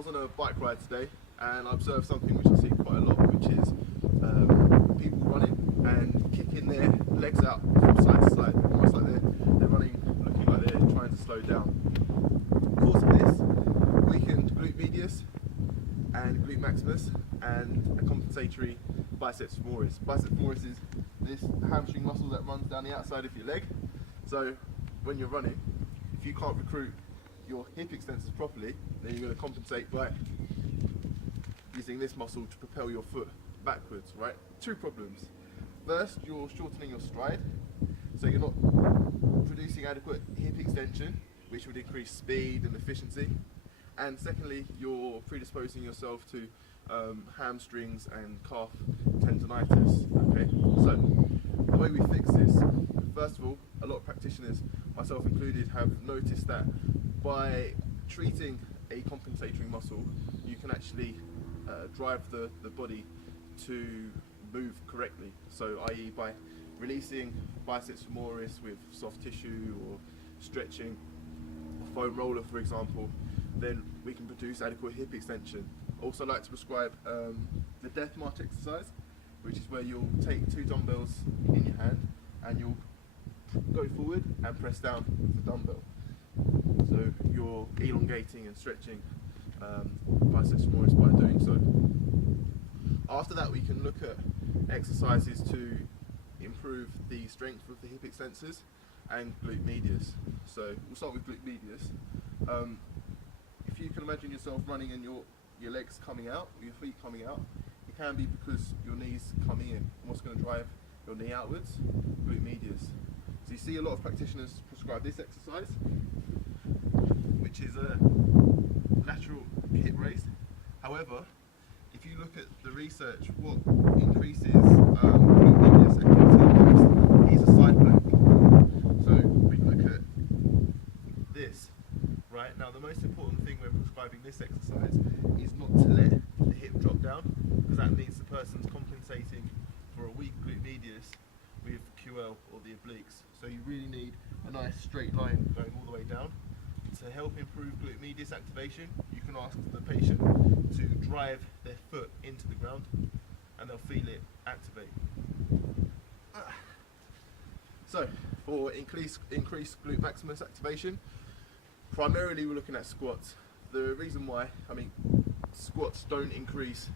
was on a bike ride today and I observed something which I see quite a lot, which is people running and kicking their legs out from side to side, almost like they're running, looking like they're trying to slow down. Because of this, weakened glute medius and glute maximus and a compensatory biceps femoris. Biceps femoris is this hamstring muscle that runs down the outside of your leg. So when you're running, if you can't recruit your hip extensors properly, then you're going to compensate by using this muscle to propel your foot backwards, right? Two problems. First, you're shortening your stride, so you're not producing adequate hip extension, which would increase speed and efficiency. And secondly, you're predisposing yourself to hamstrings and calf tendonitis. Okay, so the way we fix this, first of all, a lot of practitioners, myself included, have noticed that by treating a compensatory muscle, you can actually drive the body to move correctly. So i.e. by releasing biceps femoris with soft tissue or stretching a foam roller, for example, then we can produce adequate hip extension. Also like to prescribe the death march exercise, which is where you'll take 2 dumbbells in your hand and you'll go forward and press down with the dumbbell. So you're elongating and stretching biceps femoris by doing so. After that, we can look at exercises to improve the strength of the hip extensors and glute medius. So we'll start with glute medius. If you can imagine yourself running and your legs coming out, or your feet coming out, it can be because your knee's coming in. And what's going to drive your knee outwards? Glute medius. So you see a lot of practitioners prescribe this exercise, which is a lateral hip raise. However, if you look at the research, what increases glute medius activity most is a side plank. So we look at this, right? Now the most important thing when prescribing this exercise is not to let the hip drop down, because that means the person's compensating for a weak glute medius with QL or the obliques. So you really need a nice straight line going all the way down. To help improve glute medius activation, you can ask the patient to drive their foot into the ground and they'll feel it activate. So for increased glute maximus activation, primarily we're looking at squats. The reason why, squats don't increase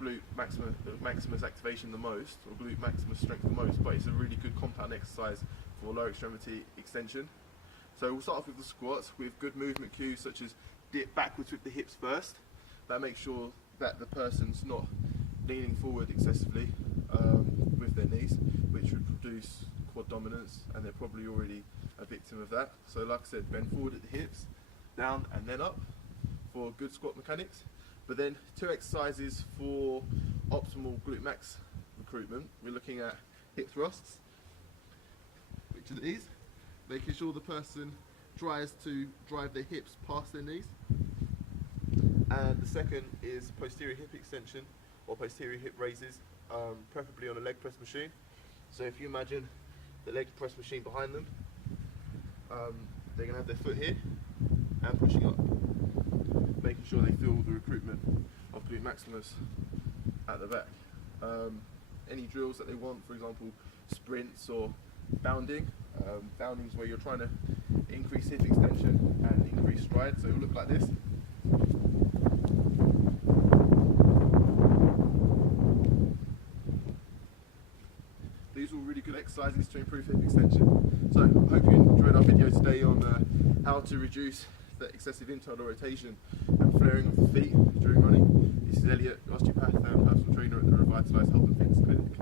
glute maximus activation the most, or glute maximus strength the most, but it's a really good compound exercise for lower extremity extension. So we'll start off with the squats with good movement cues, such as dip backwards with the hips first. That makes sure that the person's not leaning forward excessively with their knees, which would produce quad dominance, and they're probably already a victim of that. So like I said, bend forward at the hips, down and then up for good squat mechanics. But then 2 exercises for optimal glute max recruitment. We're looking at hip thrusts, which are these, making sure the person tries to drive their hips past their knees. And the second is posterior hip extension or posterior hip raises, preferably on a leg press machine. So if you imagine the leg press machine behind them, they're going to have their foot here and pushing up, making sure they feel the recruitment of glute maximus at the back. Any drills that they want, for example sprints or bounding. Bounding is where you're trying to increase hip extension and increase stride, so it will look like this. These are all really good exercises to improve hip extension. So I hope you enjoyed our video today on how to reduce the excessive internal rotation and flaring of the feet during running. This is Elliot, osteopath and personal trainer at the Revitalised Health and Fitness Clinic.